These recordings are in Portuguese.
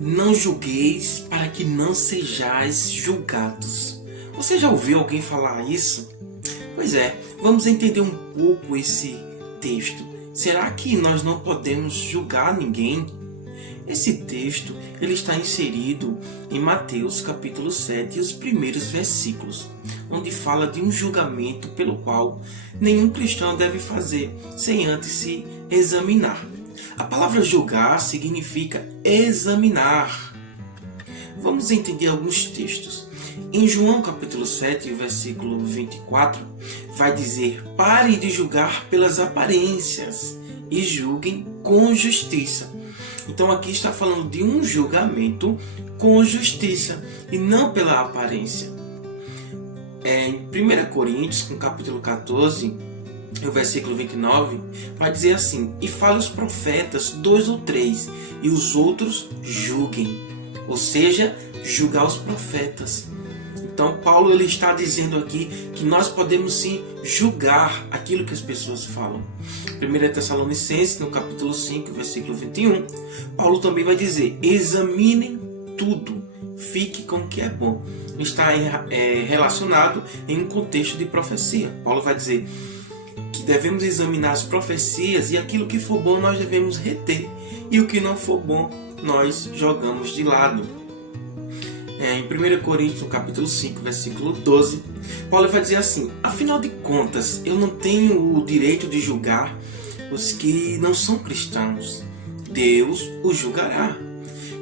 Não julgueis para que não sejais julgados. Você já ouviu alguém falar isso? Pois é, vamos entender um pouco esse texto. Será que nós não podemos julgar ninguém? Esse texto ele está inserido em Mateus capítulo 7 e os primeiros versículos, onde fala de um julgamento pelo qual nenhum cristão deve fazer sem antes se examinar. A palavra julgar significa examinar. Vamos entender alguns textos. Em João capítulo 7, versículo 24, vai dizer: "Pare de julgar pelas aparências e julguem com justiça." Então aqui está falando de um julgamento com justiça e não pela aparência. Em 1 Coríntios, no capítulo 14, o versículo 29, vai dizer assim: "E fale os profetas 2 ou 3, e os outros julguem." Ou seja, julgar os profetas. Então Paulo ele está dizendo aqui que nós podemos sim julgar aquilo que as pessoas falam. 1 Tessalonicenses, no capítulo 5, versículo 21, Paulo também vai dizer: "Examinem tudo, fique com o que é bom." Está relacionado em um contexto de profecia. Paulo vai dizer que devemos examinar as profecias e aquilo que for bom nós devemos reter, e o que não for bom nós jogamos de lado. Em 1 Coríntios, no capítulo 5, versículo 12, Paulo vai dizer assim: "Afinal de contas, eu não tenho o direito de julgar os que não são cristãos. Deus os julgará.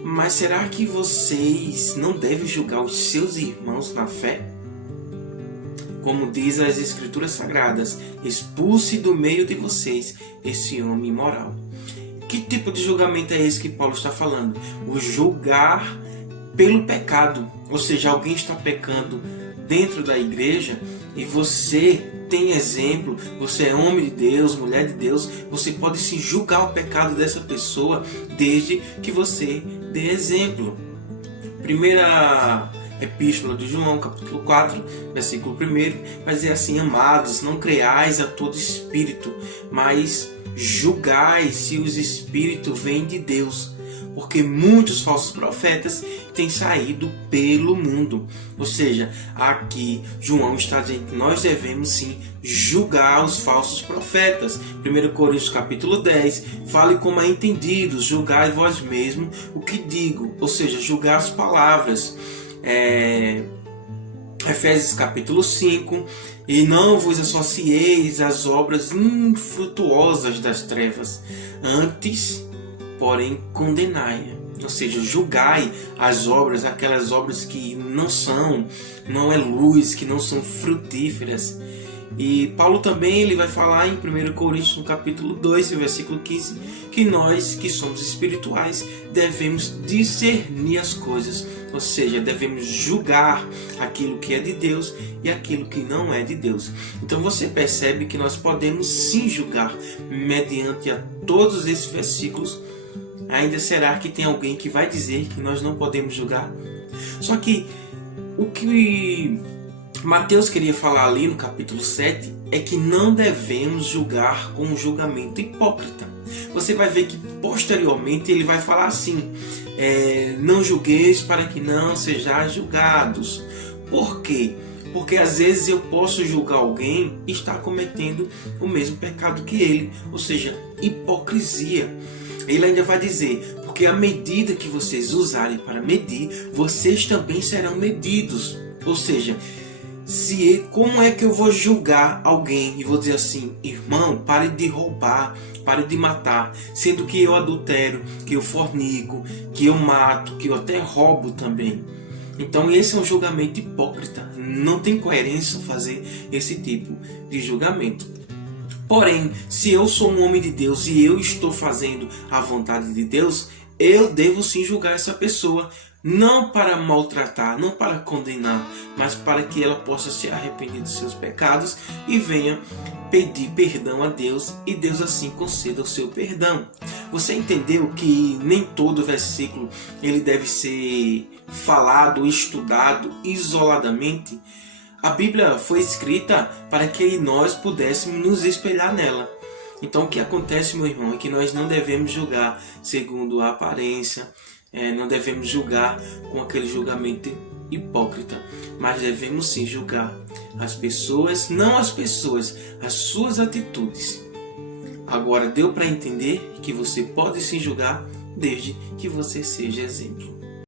Mas será que vocês não devem julgar os seus irmãos na fé? Como diz as Escrituras Sagradas, expulse do meio de vocês esse homem imoral." Que tipo de julgamento é esse que Paulo está falando? O julgar pelo pecado. Ou seja, alguém está pecando dentro da igreja e você tem exemplo, você é homem de Deus, mulher de Deus, você pode se julgar o pecado dessa pessoa desde que você dê exemplo. Primeira Epístola de João, capítulo 4, versículo 1, vai dizer assim: "Amados, não creais a todo espírito, mas julgai se os espíritos vêm de Deus, porque muitos falsos profetas têm saído pelo mundo." Ou seja, aqui João está dizendo que nós devemos sim julgar os falsos profetas. 1 Coríntios capítulo 10, "Fale como é entendido, julgai vós mesmo o que digo." Ou seja, julgar as palavras. Efésios capítulo 5, "E não vos associeis às obras infrutuosas das trevas, antes porém condenai." Ou seja, julgai as obras, aquelas obras que não é luz, que não são frutíferas. E Paulo também ele vai falar em 1 Coríntios no capítulo 2, versículo 15, que nós que somos espirituais devemos discernir as coisas. Ou seja, devemos julgar aquilo que é de Deus e aquilo que não é de Deus. Então você percebe que nós podemos sim julgar mediante a todos esses versículos. Ainda será que tem alguém que vai dizer que nós não podemos julgar? Só que o que Mateus queria falar ali no capítulo 7 é que não devemos julgar com um julgamento hipócrita. Você vai ver que posteriormente ele vai falar assim: "Não julgueis para que não sejais julgados." Por quê? Porque às vezes eu posso julgar alguém e estar cometendo o mesmo pecado que ele, ou seja, hipocrisia. Ele ainda vai dizer: "Porque a medida que vocês usarem para medir, vocês também serão medidos." Ou seja, como é que eu vou julgar alguém e vou dizer assim: "Irmão, pare de roubar, pare de matar", sendo que eu adultero, que eu fornico, que eu mato, que eu até roubo também. Então esse é um julgamento hipócrita. Não tem coerência fazer esse tipo de julgamento. Porém, se eu sou um homem de Deus e eu estou fazendo a vontade de Deus, eu devo sim julgar essa pessoa, não para maltratar, não para condenar, mas para que ela possa se arrepender dos seus pecados e venha pedir perdão a Deus, e Deus assim conceda o seu perdão. Você entendeu que nem todo versículo ele deve ser falado, estudado isoladamente? A Bíblia foi escrita para que nós pudéssemos nos espelhar nela. Então o que acontece, meu irmão, é que nós não devemos julgar segundo a aparência, Não devemos julgar com aquele julgamento hipócrita, mas devemos sim julgar as pessoas, não as pessoas, as suas atitudes. Agora, deu para entender que você pode se julgar desde que você seja exemplo.